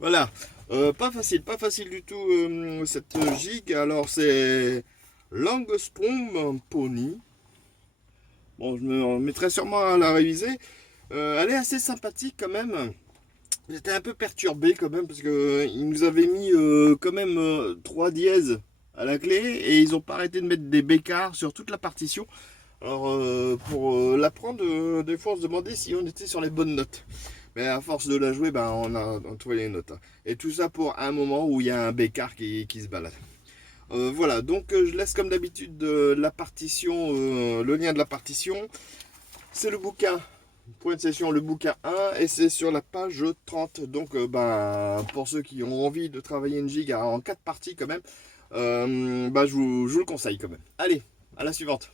Voilà, pas facile du tout cette gigue. Alors c'est Langstrom Pony. Bon, je me mettrai sûrement à la réviser. Elle est assez sympathique quand même. J'étais un peu perturbé quand même parce que ils nous avaient mis quand même 3 dièses à la clé et ils ont pas arrêté de mettre des bécards sur toute la partition. Alors pour l'apprendre, des fois on se demandait si on était sur les bonnes notes. Mais à force de la jouer, ben, on trouvé les notes, hein. Et tout ça pour un moment où il y a un bécard qui se balade. Voilà, donc je laisse comme d'habitude la partition, le lien de la partition. C'est le bouquin, pour une session, le bouquin 1, et c'est sur la page 30. Donc ben, pour ceux qui ont envie de travailler une gigue en 4 parties quand même, ben, je vous le conseille quand même. Allez, à la suivante.